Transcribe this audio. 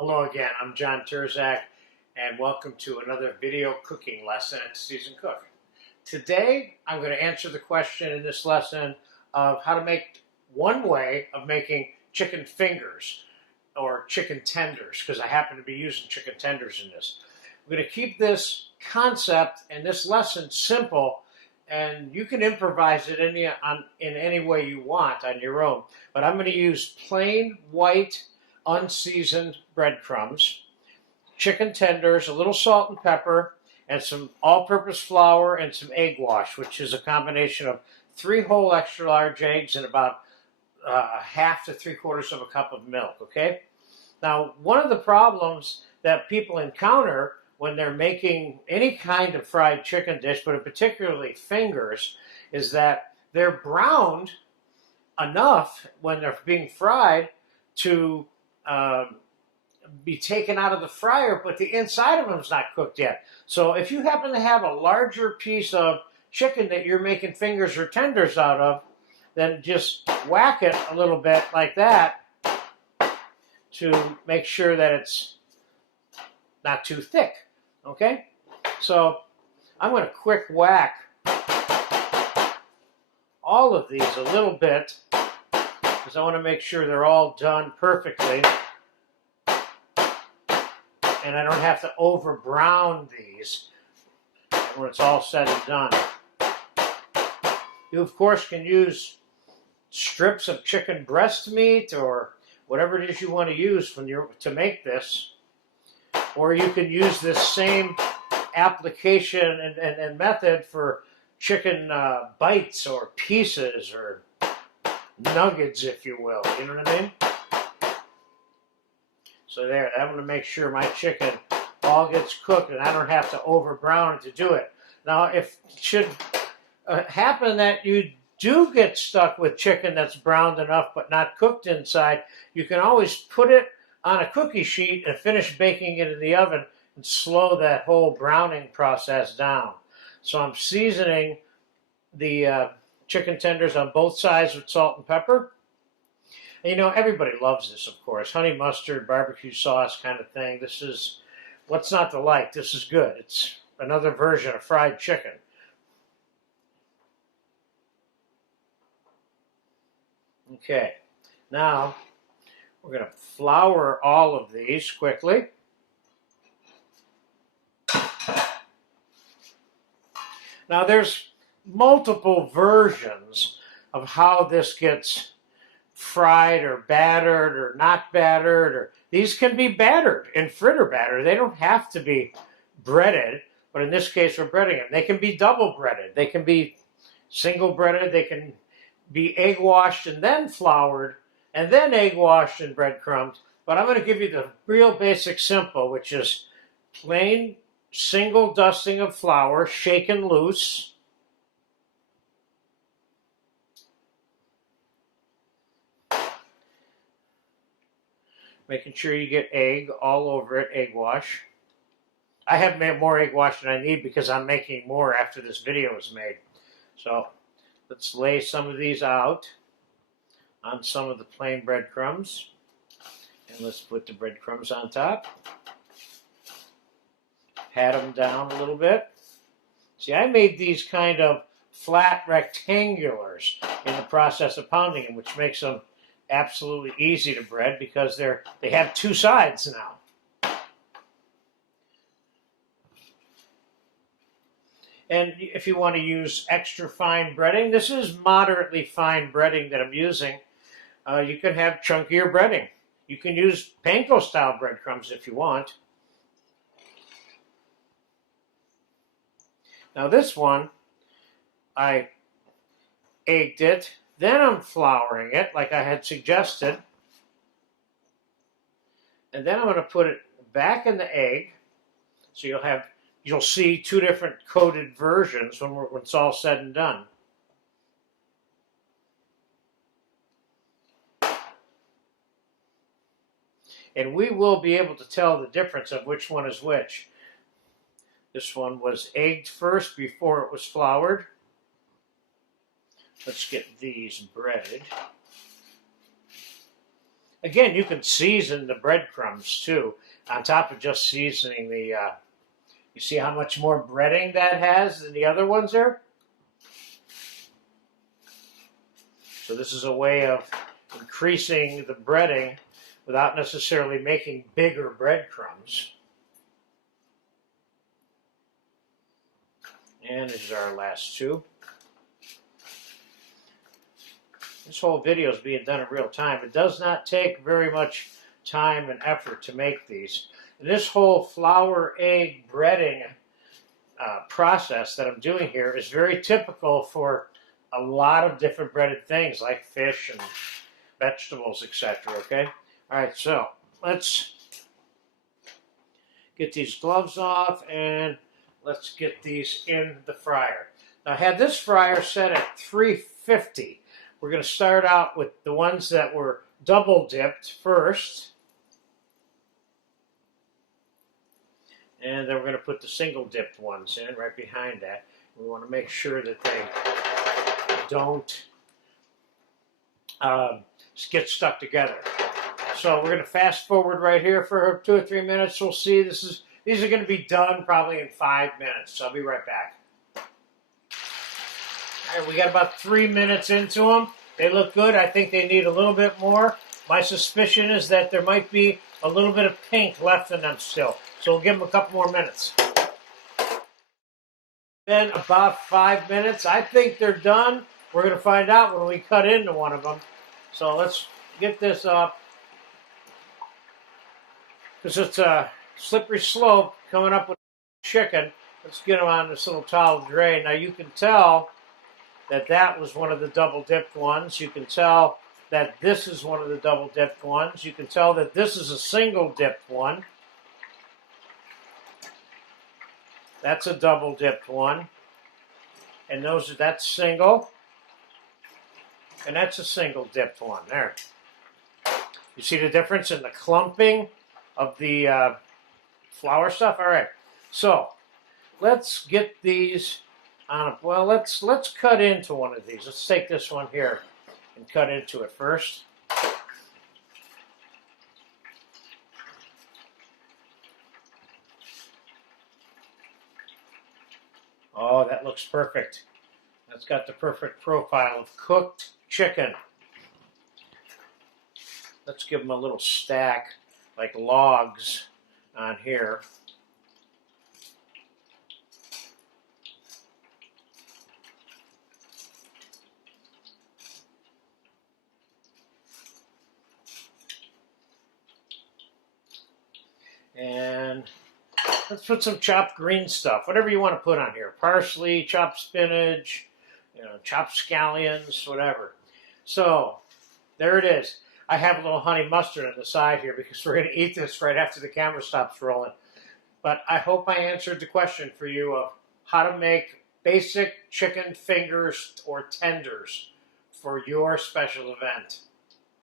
Hello again, I'm John Terzak, and welcome to another video cooking lesson at Seasoned Cook. Today, I'm going to answer the question in this lesson of how to make one way of making chicken fingers or chicken tenders, because I happen to be using chicken tenders in this. I'm going to keep this concept and this lesson simple, and you can improvise it in any way you want on your own, but I'm going to use plain white unseasoned breadcrumbs, chicken tenders, a little salt and pepper, and some all-purpose flour and some egg wash, which is a combination of 3 whole extra large eggs and about half to 3/4 of a cup of milk, okay? Now, one of the problems that people encounter when they're making any kind of fried chicken dish, but particularly fingers, is that they're browned enough when they're being fried to be taken out of the fryer, but the inside of them is not cooked yet. So if you happen to have a larger piece of chicken that you're making fingers or tenders out of, then just whack it a little bit like that to make sure that it's not too thick, okay? So I'm going to quick whack all of these a little bit because I want to make sure they're all done perfectly. And I don't have to over brown these when it's all said and done. You, of course, can use strips of chicken breast meat or whatever it is you want to use to make this. Or you can use this same application and method for chicken bites or pieces or nuggets, if you will. You know what I mean? So there, I'm going to make sure my chicken all gets cooked and I don't have to over brown it to do it. Now, if it should happen that you do get stuck with chicken that's browned enough but not cooked inside, you can always put it on a cookie sheet and finish baking it in the oven and slow that whole browning process down. So I'm seasoning the chicken tenders on both sides with salt and pepper. And, you know, everybody loves this, of course. Honey mustard, barbecue sauce kind of thing. This is, what's not to like? This is good. It's another version of fried chicken. Okay, now we're going to flour all of these quickly. Now there's multiple versions of how this gets fried or battered or not battered, or these can be battered in fritter batter. They don't have to be breaded, but in this case we're breading them. They can be double breaded. They can be single breaded. They can be egg washed and then floured and then egg washed in breadcrumbs. But I'm going to give you the real basic simple, which is plain single dusting of flour shaken loose. Making sure you get egg all over it, egg wash. I have made more egg wash than I need because I'm making more after this video is made. So let's lay some of these out on some of the plain breadcrumbs. And let's put the breadcrumbs on top. Pat them down a little bit. See, I made these kind of flat rectangulars in the process of pounding them, which makes them absolutely easy to bread because they have 2 sides now. And if you want to use extra fine breading, this is moderately fine breading that I'm using. You can have chunkier breading. You can use panko style breadcrumbs if you want. Now this one, I egged it. Then I'm flouring it like I had suggested. And then I'm going to put it back in the egg. So you'll see 2 different coated versions when it's all said and done. And we will be able to tell the difference of which one is which. This one was egged first before it was floured. Let's get these breaded. Again, you can season the breadcrumbs too, on top of just seasoning the, you see how much more breading that has than the other ones there? So this is a way of increasing the breading without necessarily making bigger breadcrumbs. And this is our last two. This whole video is being done in real time. It does not take very much time and effort to make these. And this whole flour egg breading process that I'm doing here is very typical for a lot of different breaded things like fish and vegetables, etc. Okay? All right, so let's get these gloves off and let's get these in the fryer. Now I had this fryer set at 350. We're going to start out with the ones that were double dipped first. And then we're going to put the single dipped ones in right behind that. We want to make sure that they don't get stuck together. So we're going to fast forward right here for 2 or 3 minutes. We'll see. These are going to be done probably in 5 minutes. So I'll be right back. All right, we got about 3 minutes into them. They look good. I think they need a little bit more. My suspicion is that there might be a little bit of pink left in them still. So we'll give them a couple more minutes. Then about 5 minutes. I think they're done. We're going to find out when we cut into one of them. So let's get this up. Because it's a slippery slope coming up with chicken. Let's get them on this little towel tray. Now you can tell that that was one of the double dipped ones. You can tell that this is one of the double dipped ones. You can tell that this is a single dipped one. That's a double dipped one. And that's single. And that's a single dipped one. There. You see the difference in the clumping of the flour stuff? All right. So let's get these on. Well, let's cut into one of these. Let's take this one here and cut into it first. Oh, that looks perfect. That's got the perfect profile of cooked chicken. Let's give them a little stack like logs on here. And let's put some chopped green stuff, whatever you want to put on here. Parsley, chopped spinach, chopped scallions, whatever. So there it is. I have a little honey mustard on the side here because we're going to eat this right after the camera stops rolling. But I hope I answered the question for you of how to make basic chicken fingers or tenders for your special event.